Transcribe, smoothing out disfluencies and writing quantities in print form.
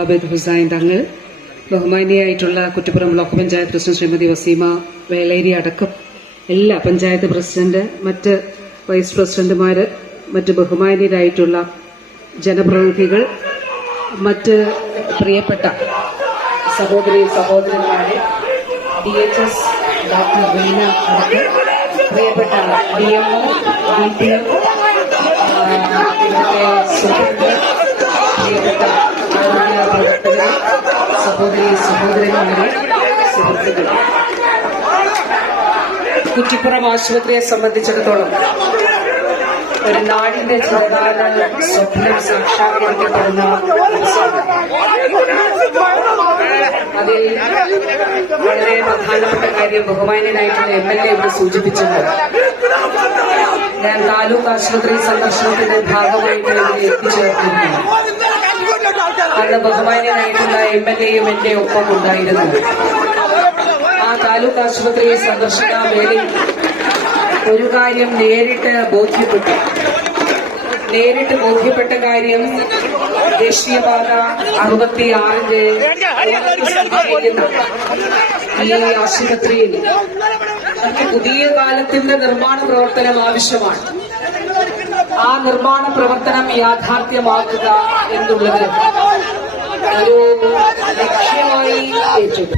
Abid Hussain Thangal, ബഹുമാനിയായിട്ടുള്ള Kuttippuram block panchayat president Shrimati Waseema Veleri അടക്കം എല്ലാ panchayat president, മറ്റ് വൈസ് പ്രസിഡന്റുമാര്, മറ്റ് ബഹുമാനിയരായിട്ടുള്ള ജനപ്രതിനിധികൾ, മറ്റ് പ്രിയപ്പെട്ട സഹോദരി സഹോദരന്മാരെ, DHS ഡോക്ടർ റീന അടക്കം പ്രിയപ്പെട്ട DMO, DPM, പ്രിയപ്പെട്ട ആരോഗ്യ പ്രവർത്തകർ, സഹോദരി സഹോദരന്മാരെ, സുഹൃത്തുക്കൾ, കുറ്റിപ്പുറം ആശുപത്രിയെ സംബന്ധിച്ചിടത്തോളം ഒരു നാടിന്റെ ചിരകാല സ്വപ്നം സാക്ഷാത്കരിക്കപ്പെടുന്ന അതിൽ വളരെ പ്രധാനപ്പെട്ട കാര്യം ബഹുമാന്യനായിട്ടുള്ള MLA ഇവിടെ സൂചിപ്പിച്ചത്. ഞാൻ താലൂക്ക് ആശുപത്രി സന്ദർശനത്തിന്റെ ഭാഗമായിട്ട് എത്തിച്ചേർന്നിരുന്നു. അന്ന് ബഹുമാന്യനായിട്ടുള്ള MLAയും എന്റെ ഒപ്പം ഉണ്ടായിരുന്നു. ആ താലൂക്ക് ആശുപത്രി സന്ദർശന വേളയിൽ ഒരു കാര്യം നേരിട്ട് ബോധ്യപ്പെട്ട കാര്യം, ദേശീയപാത 66-ന്റെ ഈ ആശുപത്രിയിൽ നമുക്ക് പുതിയ കാലത്തിന്റെ നിർമ്മാണ പ്രവർത്തനം ആവശ്യമാണ്. ആ നിർമ്മാണ പ്രവർത്തനം യാഥാർത്ഥ്യമാക്കുക എന്നുള്ളത് ഒരു ലക്ഷ്യമായി ഏറ്റെടുത്തു.